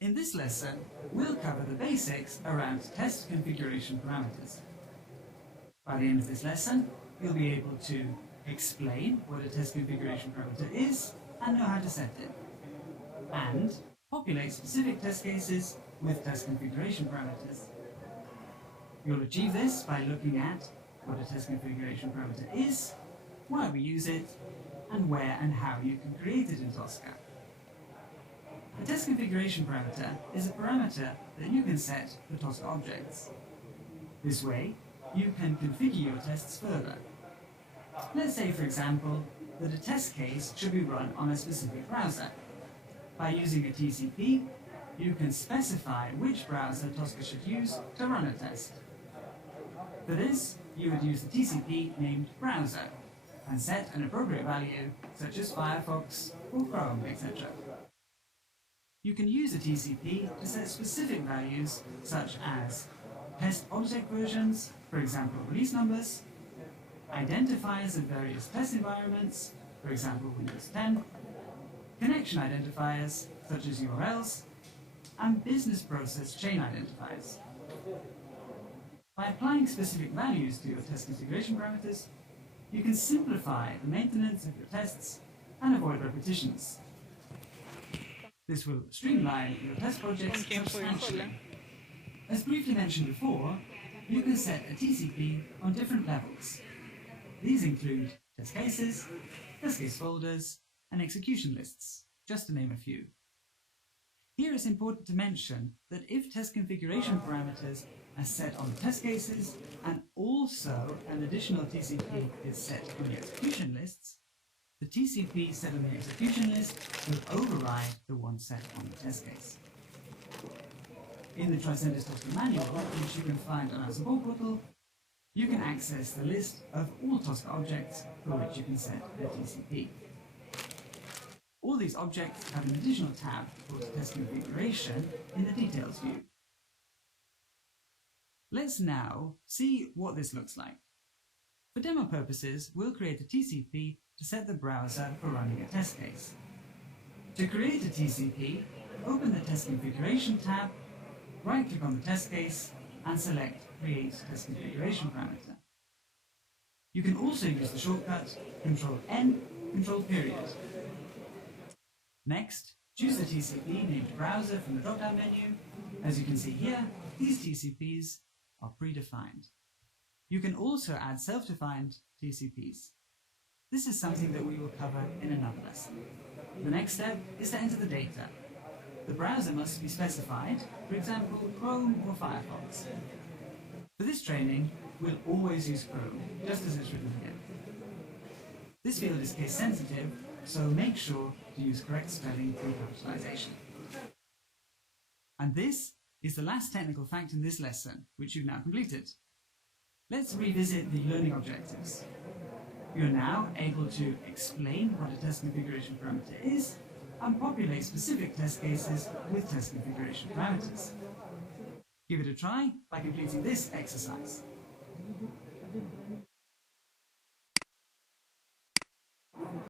In this lesson, we'll cover the basics around test configuration parameters. By the end of this lesson, you'll be able to explain what a test configuration parameter is and know how to set it, and populate specific test cases with test configuration parameters. You'll achieve this by looking at what a test configuration parameter is, why we use it, and where and how you can create it in Tosca. A test configuration parameter is a parameter that you can set for Tosca objects. This way, you can configure your tests further. Let's say, for example, that a test case should be run on a specific browser. By using a TCP, you can specify which browser Tosca should use to run a test. For this, you would use the TCP named browser and set an appropriate value such as Firefox or Chrome, etc. You can use a TCP to set specific values such as test object versions, for example release numbers, identifiers of various test environments, for example Windows 10, connection identifiers such as URLs, and business process chain identifiers. By applying specific values to your test configuration parameters, you can simplify the maintenance of your tests and avoid repetitions. This will streamline your test projects substantially. As briefly mentioned before, you can set a TCP on different levels. These include test cases, test case folders, and execution lists, just to name a few. Here it's important to mention that if test configuration parameters are set on the test cases and also an additional TCP is set on the execution lists, the TCP set on the execution list will override the one set on the test case. In the Tricentis Tosca manual, which you can find on our support portal, you can access the list of all Tosca objects for which you can set a TCP. All these objects have an additional tab called Test Configuration in the Details view. Let's now see what this looks like. For demo purposes, we'll create a TCP to set the browser for running a test case. To create a TCP, open the Test Configuration tab, right-click on the test case, and select Create Test Configuration Parameter. You can also use the shortcut Ctrl-N, Ctrl-. Next, choose the TCP named Browser from the drop-down menu. As you can see here, these TCPs are predefined. You can also add self-defined TCPs. This is something that we will cover in another lesson. The next step is to enter the data. The browser must be specified, for example, Chrome or Firefox. For this training, we'll always use Chrome, just as it's written here. This field is case sensitive, so make sure to use correct spelling and capitalization. And this is the last technical fact in this lesson, which you've now completed. Let's revisit the learning objectives. You're now able to explain what a test configuration parameter is and populate specific test cases with test configuration parameters. Give it a try by completing this exercise.